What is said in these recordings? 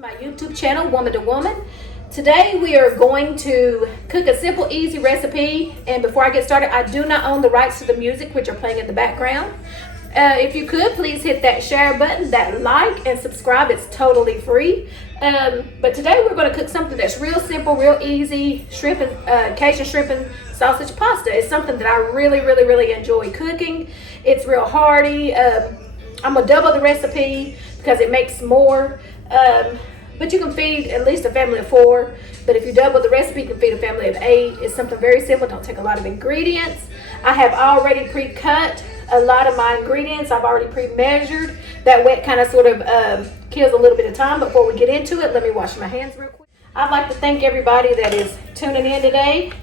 My YouTube channel, Woman to Woman. Today we are going to cook a simple, easy recipe. And before I get started, I do not own the rights to the music which are playing in the background. If you could, please hit that share button, that like, and subscribe. It's totally free. But today we're going to cook something that's real simple, real easy, shrimp and Cajun shrimp and sausage pasta. It's something that I really enjoy cooking. It's real hearty. I'm going to double the recipe because it makes more. But you can feed at least a family of 4. But if you double the recipe, you can feed a family of 8. It's something very simple. Don't take a lot of ingredients. I have already pre-cut a lot of my ingredients. I've already pre-measured. That way it kind of sort of kills a little bit of time. Before we get into it, let me wash my hands real quick. I'd like to thank everybody that is tuning in today.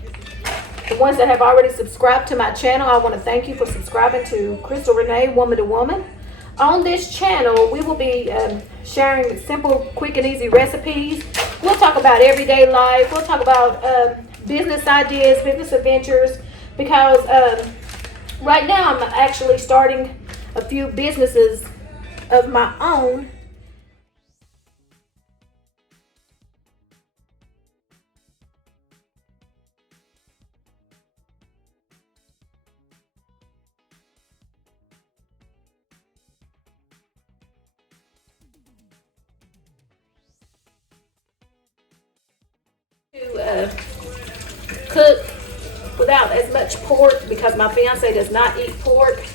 The ones that have already subscribed to my channel, I want to thank you for subscribing to Crystal Renee, Woman to Woman. On this channel, we will be sharing simple, quick, and easy recipes. We'll talk about everyday life. We'll talk about business ideas, business adventures, because right now I'm actually starting a few businesses of my own. To cook without as much pork because my fiance does not eat pork,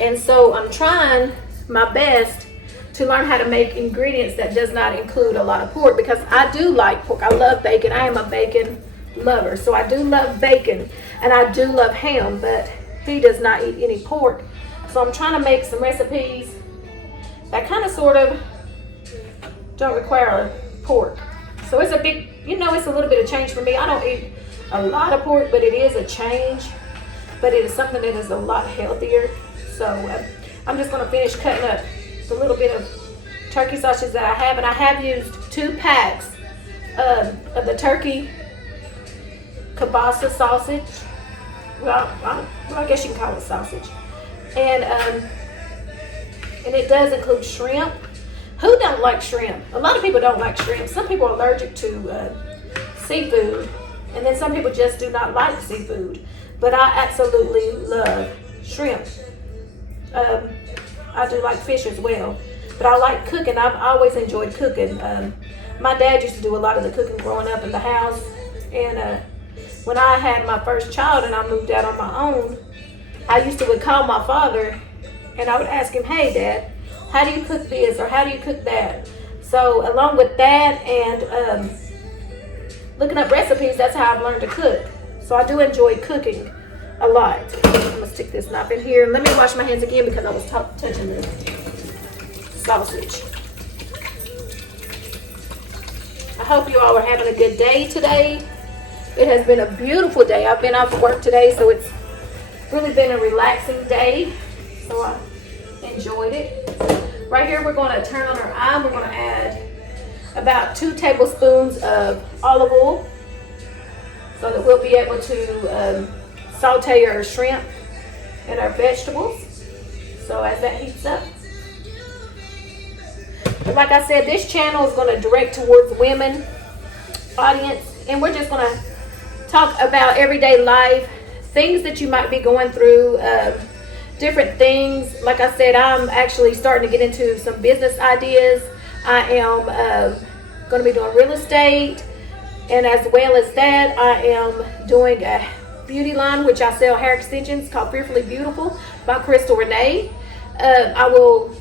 and so I'm trying my best to learn how to make ingredients that does not include a lot of pork, because I do like pork. I love bacon. I am a bacon lover, so I do love bacon and I do love ham, but he does not eat any pork. So I'm trying to make some recipes that kind of sort of don't require pork. So it's a big, it's a little bit of change for me. I don't eat a lot of pork, but it is a change. But it is something that is a lot healthier. So I'm just going to finish cutting up the little bit of turkey sausage that I have. And I have used 2 packs of the turkey kielbasa sausage. Well, I guess you can call it sausage. And it does include shrimp. Who don't like shrimp? A lot of people don't like shrimp. Some people are allergic to seafood, and then some people just do not like seafood. But I absolutely love shrimp. I do like fish as well, but I like cooking. I've always enjoyed cooking. My dad used to do a lot of the cooking growing up in the house, and when I had my first child and I moved out on my own, I would call my father, and I would ask him, "Hey, Dad, how do you cook this, or how do you cook that?" So along with that and looking up recipes, that's how I've learned to cook. So I do enjoy cooking a lot. I'm gonna stick this knife in here. Let me wash my hands again because I was touching the sausage. I hope you all are having a good day today. It has been a beautiful day. I've been off of work today, so it's really been a relaxing day. So I enjoyed it. Right here, we're going to turn on our eye. We're going to add about 2 tablespoons of olive oil so that we'll be able to saute our shrimp and our vegetables. So as that heats up, like I said, this channel is going to direct towards women audience, and we're just going to talk about everyday life, things that you might be going through, different things. Like I said, I'm actually starting to get into some business ideas. I am going to be doing real estate, and as well as that, I am doing a beauty line which I sell hair extensions called Fearfully Beautiful by Crystal Renee. I will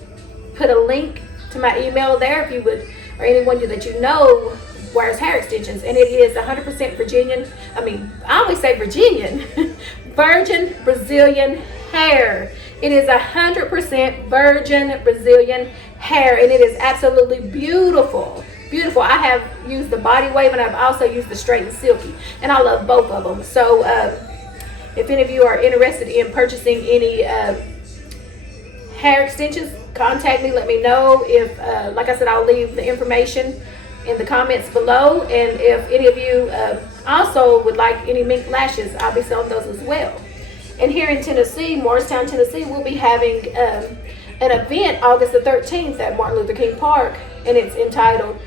put a link to my email there if you would, or anyone that you know wears hair extensions, and it is 100% Virginian. I always say Virginian, virgin Brazilian hair. It is 100% virgin Brazilian hair, and it is absolutely beautiful. Beautiful. I have used the body wave, and I've also used the straight and silky, and I love both of them. So if any of you are interested in purchasing any hair extensions, contact me. Let me know. If like I said, I'll leave the information in the comments below, and if any of you also would like any mink lashes, I'll be selling those as well. And here in Tennessee, Morristown, Tennessee, we'll be having an event August the 13th at Martin Luther King Park, and it's entitled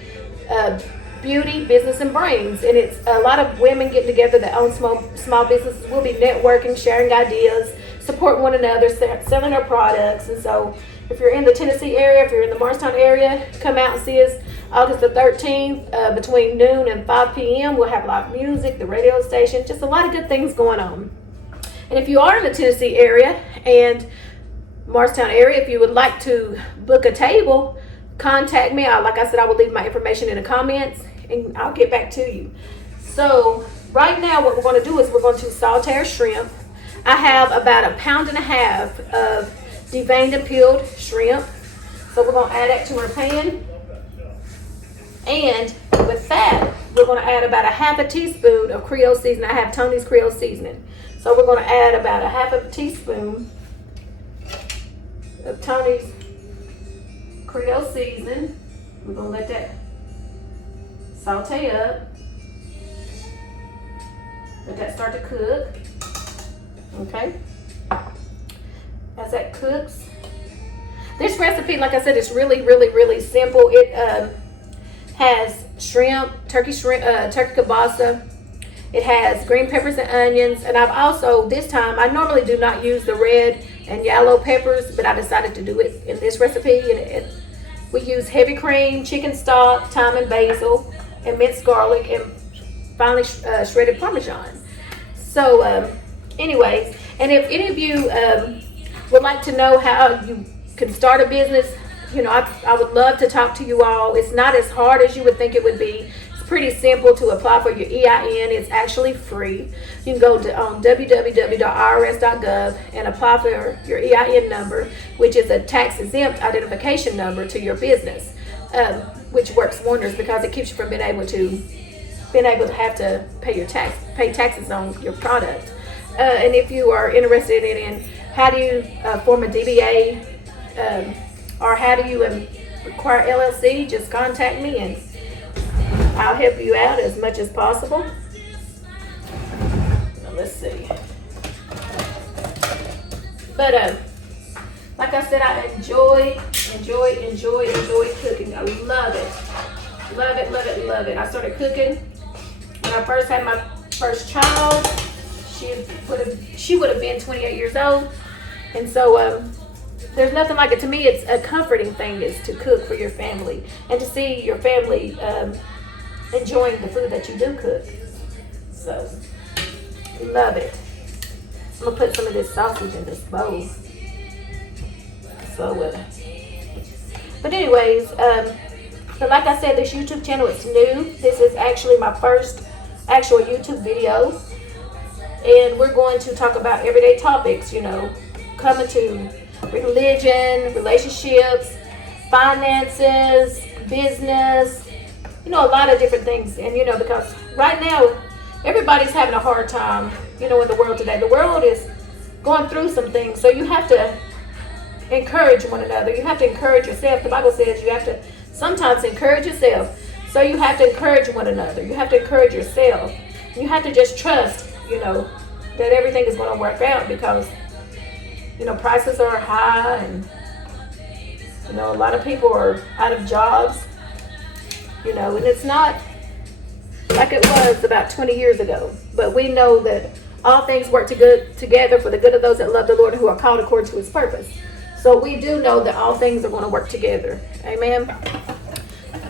Beauty, Business, and Brains. And it's a lot of women getting together that own small businesses. We'll be networking, sharing ideas, supporting one another, selling our products. And so if you're in the Tennessee area, if you're in the Morristown area, come out and see us August the 13th between noon and 5 p.m. We'll have live music, the radio station, just a lot of good things going on. And if you are in the Tennessee area and Morristown area, if you would like to book a table, contact me. Like I said, I will leave my information in the comments and I'll get back to you. So right now what we're going to do is we're going to saute our shrimp. I have about 1.5 pounds of deveined and peeled shrimp. So we're going to add that to our pan. And with that, we're going to add about 1/2 teaspoon of Creole seasoning. I have Tony's Creole seasoning. So we're going to add about 1/2 teaspoon of Tony's Creole seasoning. We're going to let that saute up. Let that start to cook. Okay. As that cooks, this recipe, like I said, is really simple. It has shrimp, turkey kielbasa. It has green peppers and onions, and I've also, this time, I normally do not use the red and yellow peppers, but I decided to do it in this recipe. And we use heavy cream, chicken stock, thyme and basil, and minced garlic, and finally shredded Parmesan. So anyways, and if any of you would like to know how you can start a business, you know, I would love to talk to you all. It's not as hard as you would think it would be. It's pretty simple to apply for your EIN. It's actually free. You can go to www.irs.gov and apply for your EIN number, which is a tax-exempt identification number to your business, which works wonders because it keeps you from being able to have to pay taxes on your product. And if you are interested in how do you form a DBA, or how do you acquire LLC, just contact me and I'll help you out as much as possible. Now, let's see. But like I said, I enjoy cooking. I love it. I started cooking when I first had my first child. She would have been 28 years old, and so there's nothing like it. To me, it's a comforting thing is to cook for your family and to see your family enjoying the food that you do cook. So, love it. I'm gonna put some of this sausage in this bowl. So, but anyways, but like I said, this YouTube channel is new. This is actually my first actual YouTube video, and we're going to talk about everyday topics. You know, coming to religion, relationships, finances, business, you know, a lot of different things. And, you know, because right now, everybody's having a hard time, you know, in the world today. The world is going through some things, so you have to encourage one another. You have to encourage yourself. The Bible says you have to sometimes encourage yourself. So you have to encourage one another. You have to encourage yourself. You have to just trust, you know, that everything is going to work out because, you know, prices are high and, you know, a lot of people are out of jobs, you know, and it's not like it was about 20 years ago. But we know that all things work together for the good of those that love the Lord and who are called according to his purpose. So we do know that all things are going to work together. Amen.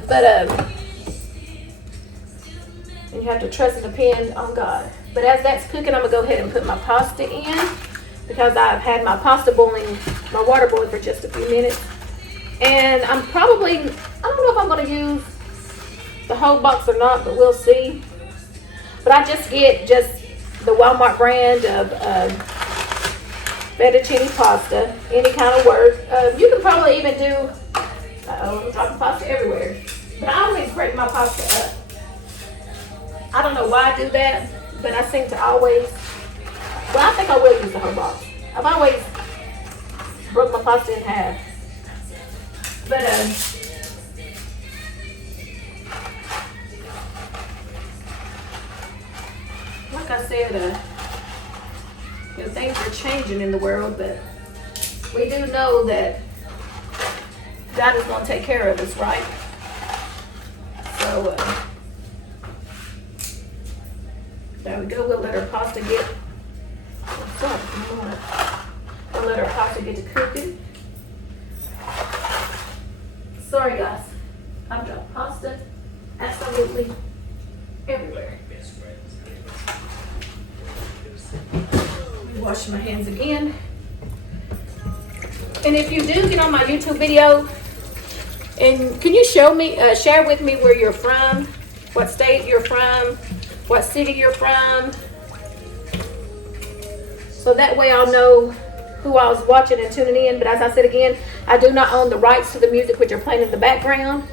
But and you have to trust and depend on God. But as that's cooking, I'm going to go ahead and put my pasta in, because I've had my pasta boiling, my water boiling for just a few minutes. And I'm probably, I don't know if I'm going to use the whole box or not, but we'll see. But I just get the Walmart brand of fettuccine pasta, any kind of work. You can probably even do, I'm dropping pasta everywhere. But I always break my pasta up. I don't know why I do that, but I seem to always, well, I think I will use the whole box. I've always broke my pasta in half. But, like I said, you know, things are changing in the world, but we do know that God is going to take care of us, right? So, there we go. We'll let our pasta get, we'll let our pasta get to cooking. Sorry guys, I've dropped pasta absolutely everywhere. Let me wash my hands again. And if you do get on my YouTube video, and can you show me, share with me where you're from, what state you're from, what city you're from, so that way I'll know who I was watching and tuning in. But as I said again, I do not own the rights to the music which are playing in the background.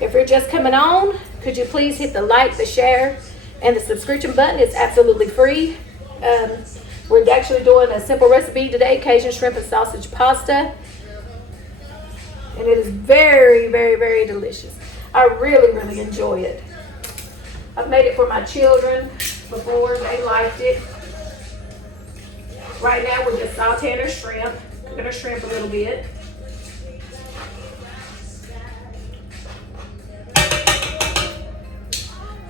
If you're just coming on, could you please hit the like, the share, and the subscription button? It's absolutely free. We're actually doing a simple recipe today, Cajun shrimp and sausage pasta. And it is very, very, very delicious. I really, really enjoy it. I've made it for my children before. They liked it. Right now we're just sauteing our shrimp. Cooking our shrimp a little bit.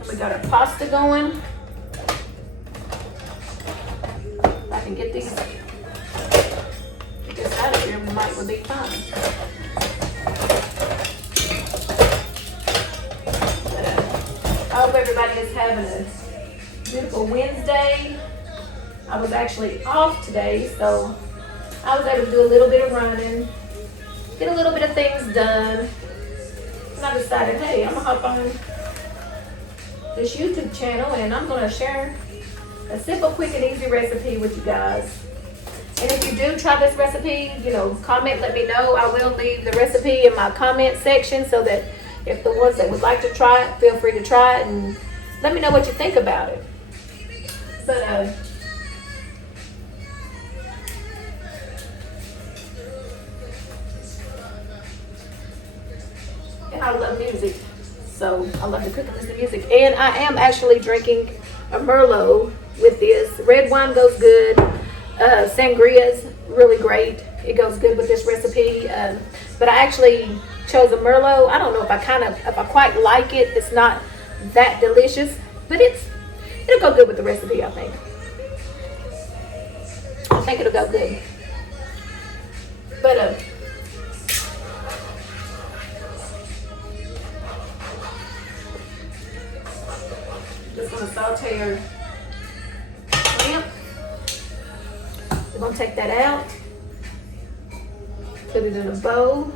And we got our pasta going. If I can get this out of here, might will be fine. I hope everybody is having a beautiful Wednesday. I was actually off today, so I was able to do a little bit of running, get a little bit of things done. And I decided, hey, I'm gonna hop on this YouTube channel and I'm gonna share a simple, quick, and easy recipe with you guys. And if you do try this recipe, you know, comment, let me know. I will leave the recipe in my comment section so that if the ones that would like to try it, feel free to try it and let me know what you think about it. But I love music, so I love to cook and listen to music. And I am actually drinking a Merlot with this. Red wine goes good. Sangria is really great. It goes good with this recipe. But I actually chose a Merlot. I don't know if I quite like it. It's not that delicious, but it'll go good with the recipe, I think. I think it'll go good. But just gonna saute our shrimp. We're gonna take that out, put it in a bowl,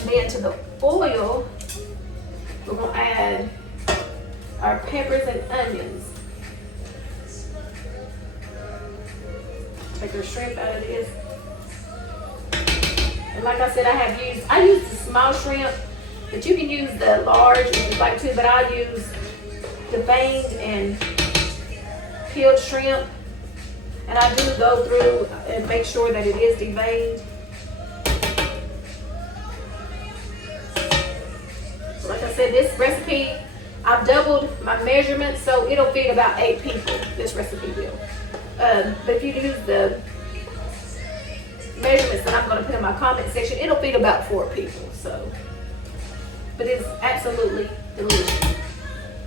and then to the oil, we're gonna add our peppers and onions. Take our shrimp out of this. And like I said, I use the small shrimp, but you can use the large if you'd like to, but I use the veined and peeled shrimp. And I do go through and make sure that it is deveined. Like I said, this recipe, I've doubled my measurements, so it'll feed about 8 people, this recipe will. But if you use the measurements that I'm going to put in my comment section, it'll feed about 4 people. So, but it's absolutely delicious.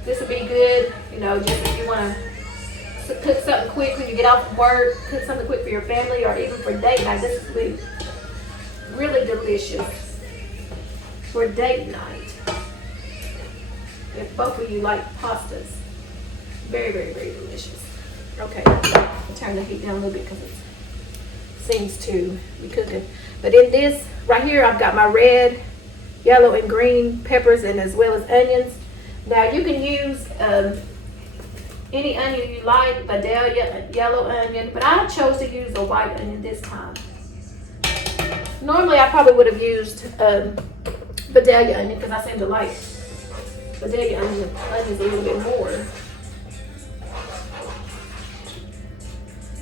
This will be good, you know, just if you want to cook something quick when you get off work, cook something quick for your family, or even for date night. This will be really delicious for date night. If both of you like pastas, very, very, very delicious. Okay, I'll turn the heat down a little bit because it seems to be cooking. But in this right here, I've got my red, yellow, and green peppers, and as well as onions. Now you can use any onion you like, Vidalia, yellow onion, but I chose to use a white onion this time. Normally I probably would have used Vidalia onion because I seem to like Vidalia onions a little bit more.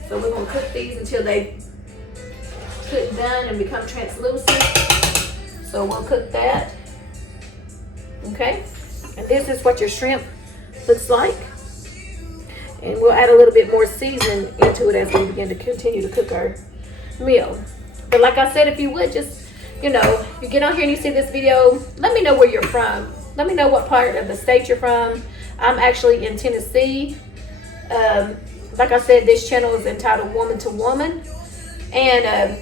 So we're going to cook these until they cook done and become translucent. So we'll cook that. Okay, and this is what your shrimp looks like. And we'll add a little bit more seasoning into it as we begin to continue to cook our meal. But like I said, if you would just you know, you get on here and you see this video, let me know where you're from. Let me know what part of the state you're from. I'm actually in Tennessee. Like I said, this channel is entitled Woman to Woman. And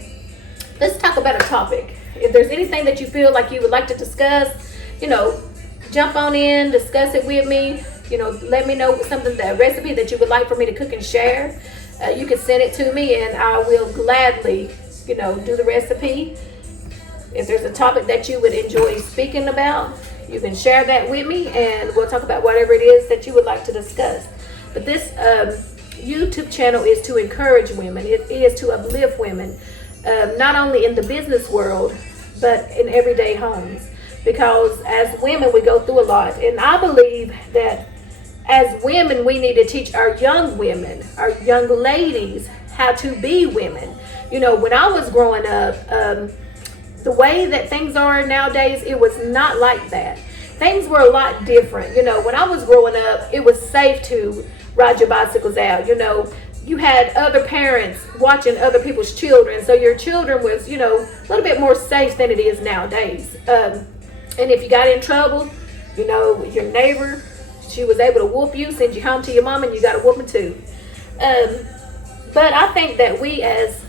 let's talk about a topic. If there's anything that you feel like you would like to discuss, you know, jump on in, discuss it with me. You know, let me know something, that recipe that you would like for me to cook and share. You can send it to me and I will gladly, you know, do the recipe. If there's a topic that you would enjoy speaking about, you can share that with me and we'll talk about whatever it is that you would like to discuss. But this YouTube channel is to encourage women. It is to uplift women, not only in the business world, but in everyday homes. Because as women, we go through a lot. And I believe that as women, we need to teach our young women, our young ladies, how to be women. You know, when I was growing up, the way that things are nowadays, it was not like that. Things were a lot different. You know, when I was growing up, it was safe to ride your bicycles out. You know, you had other parents watching other people's children, so your children was, you know, a little bit more safe than it is nowadays. And if you got in trouble, you know, your neighbor, she was able to whoop you, send you home to your mom, and you got a whooping too. But I think that we as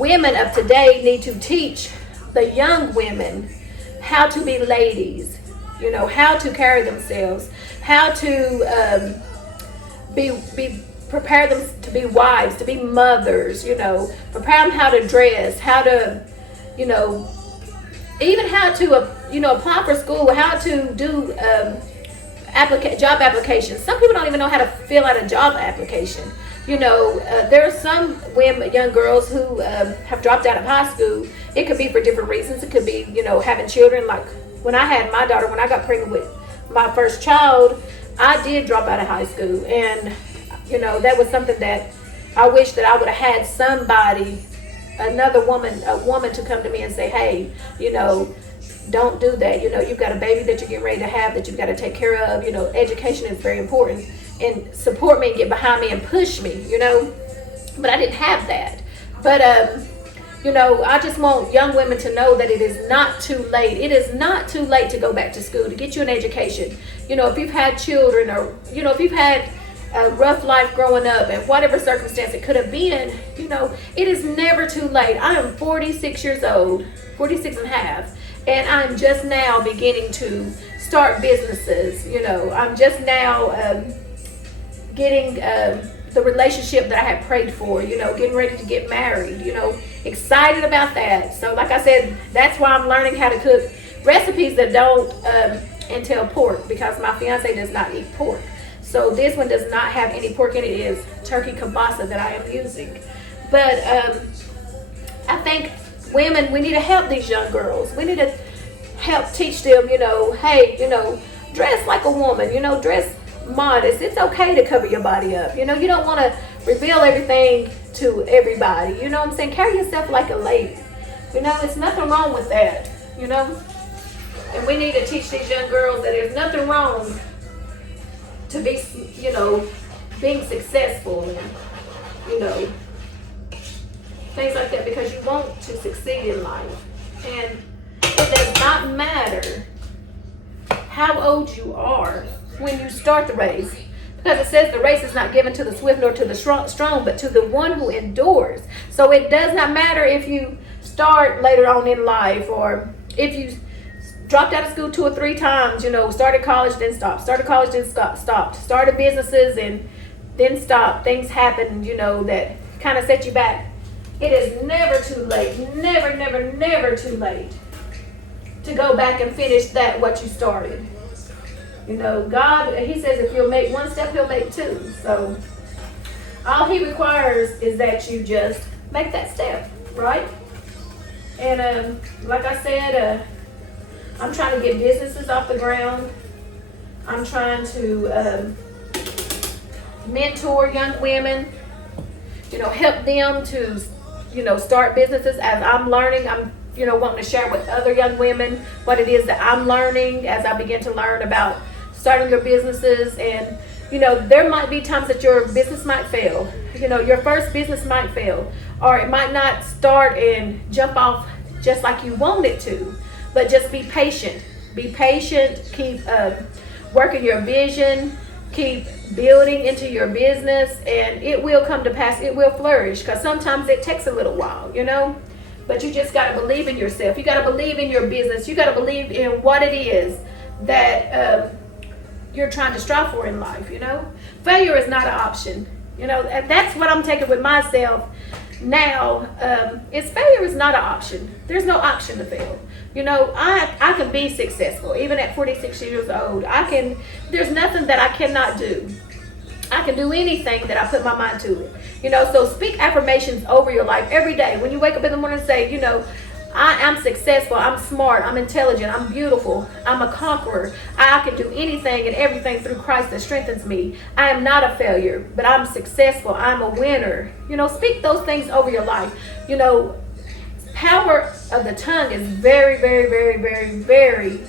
women of today need to teach the young women how to be ladies, you know, how to carry themselves, how to prepare them to be wives, to be mothers, you know, prepare them how to dress, how to, you know, even how to, you know, apply for school, how to do job applications. Some people don't even know how to fill out a job application. You know, there are some women, young girls who have dropped out of high school. It could be for different reasons. It could be, you know, having children. Like when I had my daughter, when I got pregnant with my first child, I did drop out of high school. And, you know, that was something that I wish that I would have had somebody, another woman, a woman to come to me and say, hey, you know, don't do that. You know, you've got a baby that you're getting ready to have that you've got to take care of. You know, education is very important. And support me and get behind me and push me, you know. But I didn't have that. But, you know, I just want young women to know that it is not too late. It is not too late to go back to school, to get you an education. You know, if you've had children or, you know, if you've had a rough life growing up and whatever circumstance it could have been, you know, it is never too late. I am 46 years old, 46 and a half. And I'm just now beginning to start businesses. You know, I'm just now getting the relationship that I had prayed for, you know, getting ready to get married, you know, excited about that. So like I said, that's why I'm learning how to cook recipes that don't entail pork, because my fiance does not eat pork. So this one does not have any pork in it. It is turkey kielbasa that I am using. But I think women, we need to help these young girls. We need to help teach them, you know, hey, you know, dress like a woman, you know, dress modest. It's okay to cover your body up. You know, you don't want to reveal everything to everybody. You know what I'm saying? Carry yourself like a lady. You know, there's nothing wrong with that, you know. And we need to teach these young girls that there's nothing wrong to be, you know, being successful and, you know, things like that, because you want to succeed in life. And it does not matter how old you are when you start the race, because it says the race is not given to the swift nor to the strong, but to the one who endures. So it does not matter if you start later on in life, or if you dropped out of school 2 or 3 times, you know, started college then stopped, started college then stopped, started businesses and then stopped. Things happen, you know, that kind of set you back. It is never too late, never, never, never too late to go back and finish that what you started. You know, God, He says if you'll make one step, He'll make 2. So all He requires is that you just make that step, right? And like I said, I'm trying to get businesses off the ground. I'm trying to mentor young women, you know, help them to, you know, start businesses as I'm learning. I'm, you know, wanting to share with other young women what it is that I'm learning as I begin to learn about starting your businesses. And, you know, there might be times that your business might fail. You know, your first business might fail, or it might not start and jump just like you want it to. But just be patient. Be patient. Keep working your vision. Keep building into your business, and it will come to pass. It will flourish, because sometimes it takes a little while, you know. But you just got to believe in yourself. You got to believe in your business. You got to believe in what it is that you're trying to strive for in life, you know. Failure is not an option, you know. And that's what I'm taking with myself now. Is failure is not an option. There's no option to fail. You know, I can be successful even at 46 years old. There's nothing that I cannot do. I can do anything that I put my mind to it. You know, so speak affirmations over your life every day. When you wake up in the morning, say, you know, I am successful, I'm smart, I'm intelligent, I'm beautiful, I'm a conqueror. I can do anything and everything through Christ that strengthens me. I am not a failure, but I'm successful, I'm a winner. You know, speak those things over your life. You know, power of the tongue is very, very, very, very, very,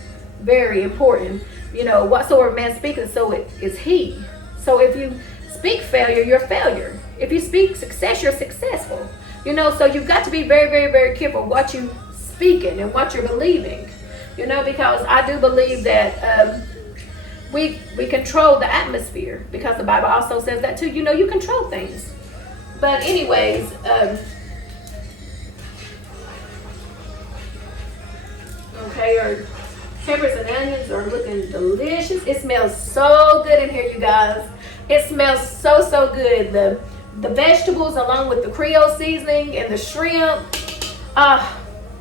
very important. You know, whatsoever man speaketh, so it is he. So if you speak failure, you're a failure. If you speak success, you're successful. You know, so you've got to be very, very, very careful what you speaking and what you're believing. You know, because I do believe that we control the atmosphere, because the Bible also says that too. You know, you control things. But anyways, okay, our peppers and onions are looking delicious. It smells so good in here, you guys. It smells so, so good. The vegetables along with the Creole seasoning and the shrimp.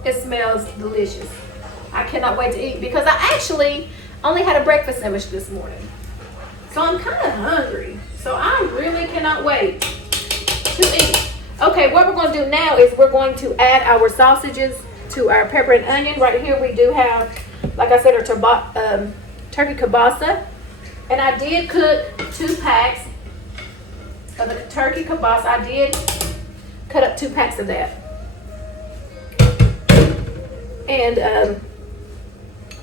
It smells delicious. I cannot wait to eat, because I actually only had a breakfast sandwich this morning. So I'm kind of hungry. So I really cannot wait to eat. Okay, what we're going to do now is we're going to add our sausages to our pepper and onion. Right here we do have, like I said, our turkey kielbasa. And I did cook 2 packs of the turkey kielbasa. I did cut up 2 packs of that. And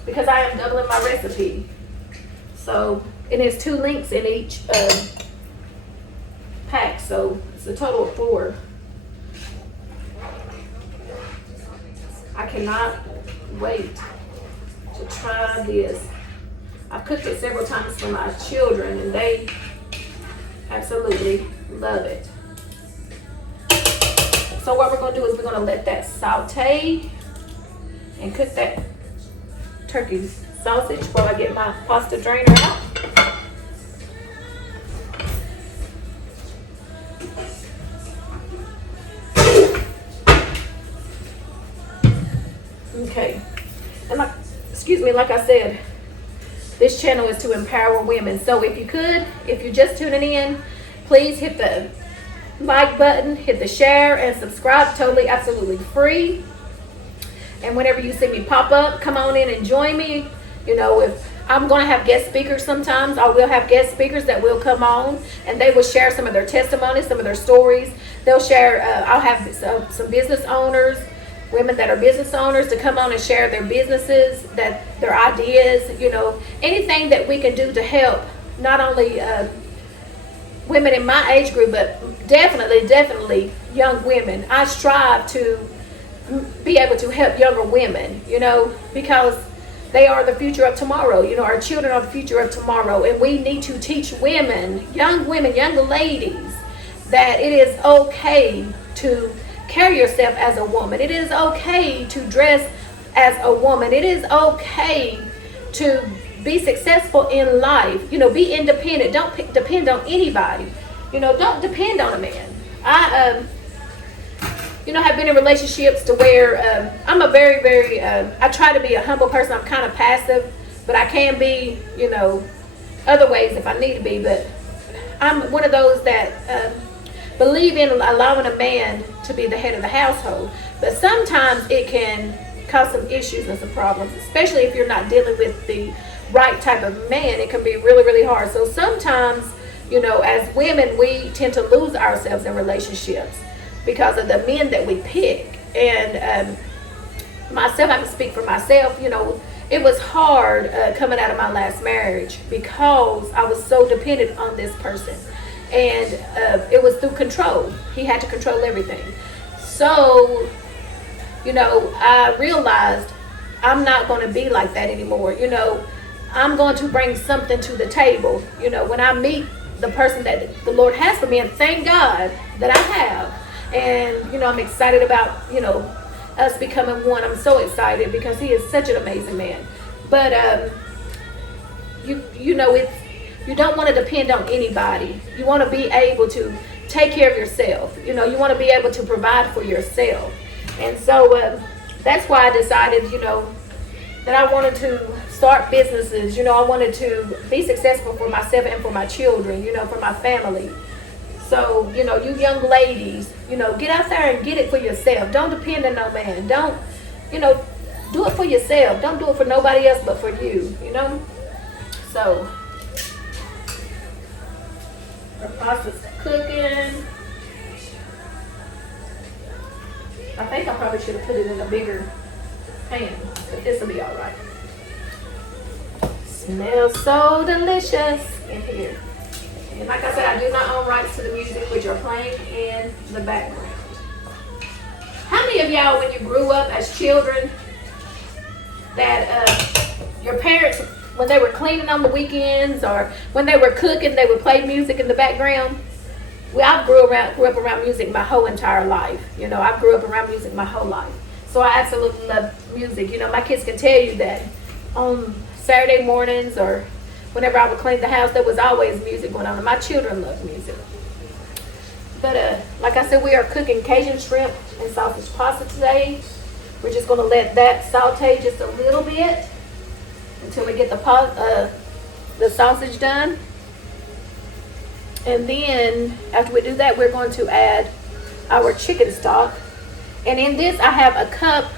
because I am doubling my recipe. So, and there's 2 links in each pack. So it's a total of 4. I cannot wait to try this. I've cooked it several times for my children, and they absolutely love it. So what we're going to do is we're going to let that saute and cook that turkey sausage while I get my pasta drainer out. Okay, and like I said, this channel is to empower women. So if you're just tuning in, please hit the like button, hit the share, and subscribe. Totally, absolutely free. And whenever you see me pop up, come on in and join me. You know, if I'm going to have guest speakers sometimes, I will have guest speakers that will come on, and they will share some of their testimonies, some of their stories. They'll share, I'll have some business owners, women that are business owners, to come on and share their businesses, their ideas, you know, anything that we can do to help not only women in my age group, but definitely young women. I strive to be able to help younger women, you know, because they are the future of tomorrow. You know, our children are the future of tomorrow, and we need to teach women, young ladies, that it is okay to carry yourself as a woman. It is okay to dress as a woman. It is okay to be successful in life. You know, be independent. Don't depend on anybody. You know, don't depend on a man. I have been in relationships to where I'm a very, I try to be a humble person. I'm kind of passive, but I can be, you know, other ways if I need to be. But I'm one of those that believe in allowing a man to be the head of the household. But sometimes it can cause some issues and some problems, especially if you're not dealing with the right type of man. It can be really, really hard. So sometimes, you know, as women, we tend to lose ourselves in relationships because of the men that we pick. And myself, I can speak for myself, you know, it was hard coming out of my last marriage because I was so dependent on this person. And it was through control. He had to control everything. So I realized I'm not going to be like that anymore. I'm going to bring something to the table. When I meet the person that the Lord has for me, and thank God that I have. And, I'm excited about, us becoming one. I'm so excited because he is such an amazing man. But, you don't want to depend on anybody. You want to be able to take care of yourself. You want to be able to provide for yourself. And so that's why I decided, that I wanted to start businesses. I wanted to be successful for myself and for my children, for my family. So, you young ladies, get out there and get it for yourself. Don't depend on no man. Don't, do it for yourself. Don't do it for nobody else but for you, So, the pasta's cooking. I think I probably should have put it in a bigger pan, but this will be all right. Smells so delicious in here. And like I said, I do not own rights to the music which are playing in the background. How many of y'all, when you grew up as children, that your parents, when they were cleaning on the weekends or when they were cooking, they would play music in the background? Well, I grew up around music my whole entire life. I grew up around music my whole life. So I absolutely love music. My kids can tell you that on Saturday mornings or whenever I would clean the house, there was always music going on. And my children love music. But like I said, we are cooking Cajun shrimp and sausage pasta today. We're just going to let that saute just a little bit until we get the sausage done. And then after we do that, we're going to add our chicken stock. And in this, I have a cup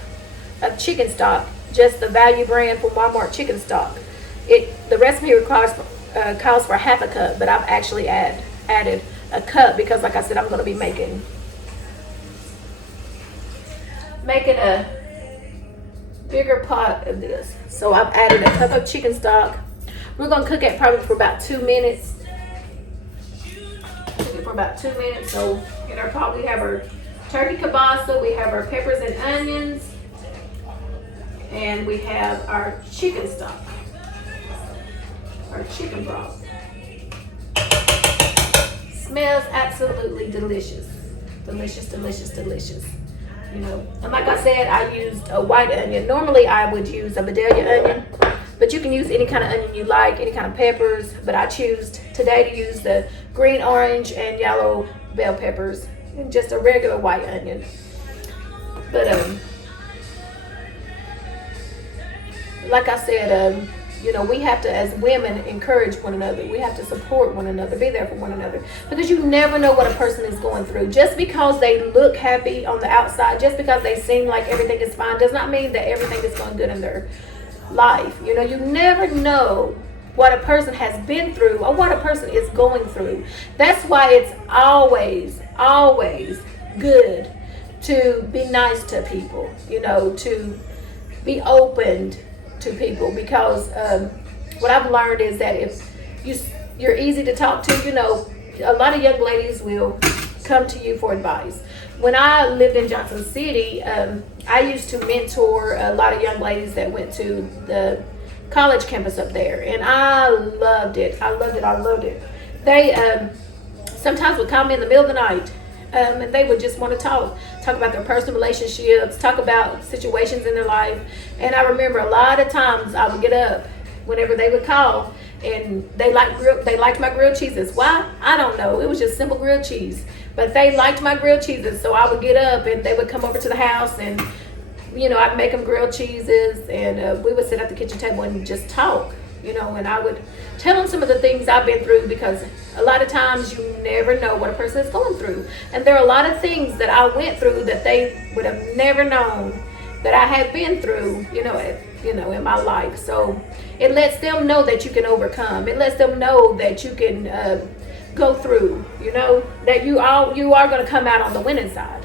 of chicken stock, just the value brand from Walmart chicken stock. The recipe calls for half a cup, but I've actually added a cup because, like I said, I'm going to be making a bigger pot of this. So I've added a cup of chicken stock. We're going to cook it probably for about 2 minutes. So in our pot, we have our turkey kielbasa, we have our peppers and onions, and we have our chicken stock, our chicken broth. Smells absolutely delicious. Delicious, delicious, delicious. And like I said, I used a white onion. Normally I would use a Vidalia onion, but you can use any kind of onion you like, any kind of peppers. But I choose today to use the green, orange, and yellow bell peppers and just a regular white onion. But like I said, we have to, as women, encourage one another. We have to support one another, be there for one another, because you never know what a person is going through. Just because they look happy on the outside, just because they seem like everything is fine, does not mean that everything is going good in their life. You never know what a person has been through or what a person is going through. That's why it's always, always good to be nice to people, to be open to people, because what I've learned is that if you're easy to talk to, a lot of young ladies will come to you for advice. When I lived in Johnson City, I used to mentor a lot of young ladies that went to the college campus up there, and I loved it. I loved it. They sometimes would call me in the middle of the night, and they would just want to talk about their personal relationships, talk about situations in their life. And I remember a lot of times I would get up whenever they would call, and they liked my grilled cheeses. Why? I don't know. It was just simple grilled cheese, but they liked my grilled cheeses. So I would get up, and they would come over to the house, and I'd make them grilled cheeses, and we would sit at the kitchen table and just talk, and I would tell them some of the things I've been through, because a lot of times you never know what a person is going through. And there are a lot of things that I went through that they would have never known that I had been through, in my life. So it lets them know that you can overcome. It lets them know that you can go through, that you are going to come out on the winning side.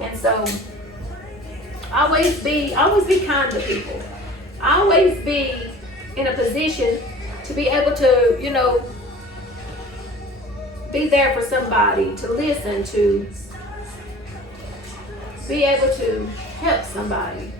And so always be kind to people. Always be in a position to be able to, be there for somebody, to listen, to be able to help somebody.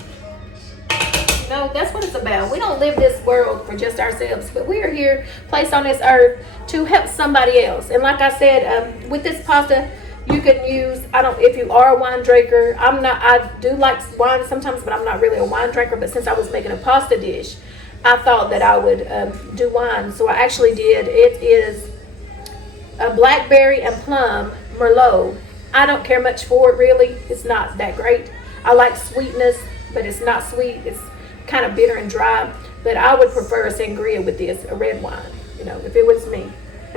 You know, that's what it's about. We don't live this world for just ourselves, but we are here, placed on this earth to help somebody else. And like I said, with this pasta, you can use, if you are a wine drinker, I do like wine sometimes, but I'm not really a wine drinker. But since I was making a pasta dish, I thought that I would do wine. So I actually did. It is a blackberry and plum Merlot. I don't care much for it, really. It's not that great. I like sweetness, but it's not sweet. It's kind of bitter and dry. But I would prefer a sangria with this, a red wine, if it was me.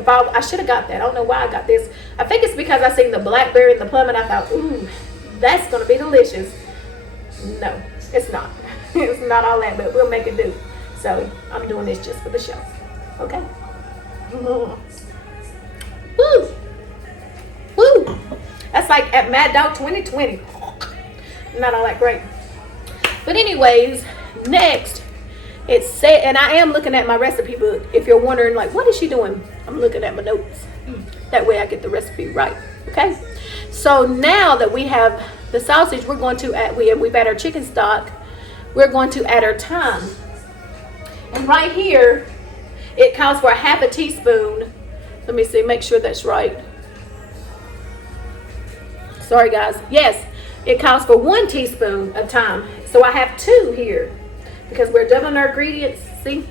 I should have got that. I don't know why I got this. I think it's because I seen the blackberry and the plum and I thought, ooh, that's going to be delicious. No, it's not. It's not all that, but we'll make it do. So I'm doing this just for the show. Okay? Woo! Woo! That's like at Mad Dog 2020. Not all that great. But anyways, next, it's said, and I am looking at my recipe book. If you're wondering, like, what is she doing? I'm looking at my notes. That way I get the recipe right. Okay? So now that we have the sausage, we're going to add, we've added our chicken stock. We're going to add our thyme. And right here, it calls for a half a teaspoon. Let me see, make sure that's right. Sorry, guys. Yes, it calls for 1 teaspoon of thyme. So I have 2 here because we're doubling our ingredients. See?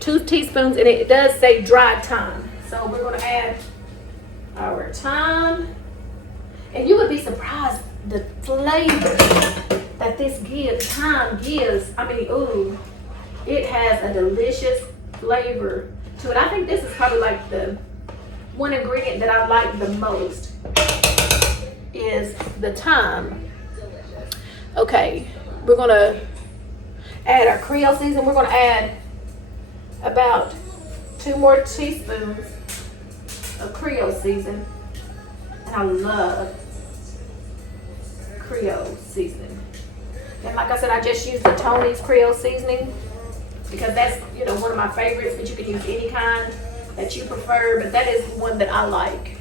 2 teaspoons, and it does say dried thyme. So we're going to add our thyme. And you would be surprised the flavor that this thyme gives. I mean, ooh, it has a delicious flavor to it. I think this is probably like the one ingredient that I like the most is the thyme. Okay, we're going to add our Creole season. We're going to add about 2 more teaspoons of Creole season. And I love Creole seasoning. And like I said, I just used the Tony's Creole seasoning because that's, one of my favorites, but you can use any kind that you prefer, but that is one that I like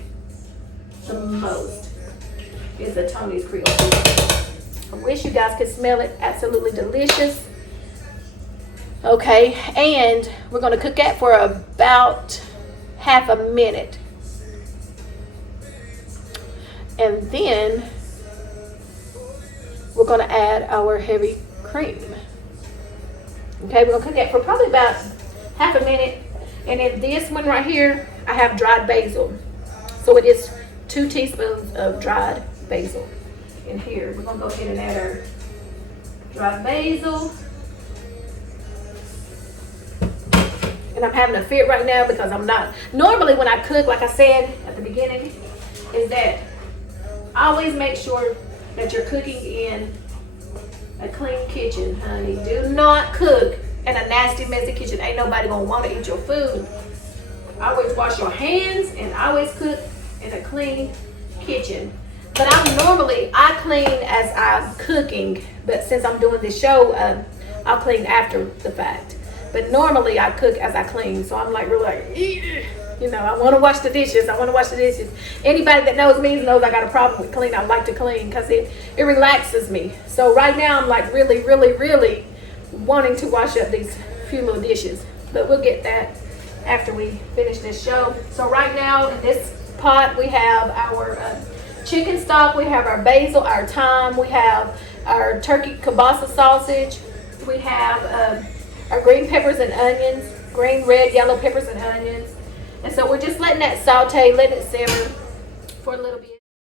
the most is the Tony's Creole seasoning. I wish you guys could smell it. Absolutely delicious. Okay, and we're going to cook that for about half a minute. And then we're going to add our heavy cream. Okay, we're going to cook that for probably about half a minute. And in this one right here, I have dried basil. So it is 2 teaspoons of dried basil. In here, we're going to go ahead and add our dried basil. And I'm having a fit right now because I'm not. Normally when I cook, like I said at the beginning, is that I always make sure that you're cooking in a clean kitchen, honey. Do not cook in a nasty, messy kitchen. Ain't nobody gonna want to eat your food. Always wash your hands and always cook in a clean kitchen. But I clean as I'm cooking. But since I'm doing this show, I'll clean after the fact. But normally I cook as I clean. So I'm like, really like, I want to wash the dishes. Anybody that knows me knows I got a problem with clean. I like to clean because it relaxes me. So right now I'm like really, really, really wanting to wash up these few little dishes. But we'll get that after we finish this show. So right now in this pot we have our chicken stock, we have our basil, our thyme, we have our turkey kielbasa sausage, we have our green peppers and onions, green, red, yellow peppers and onions. And so we're just letting that saute, letting it simmer for a little bit.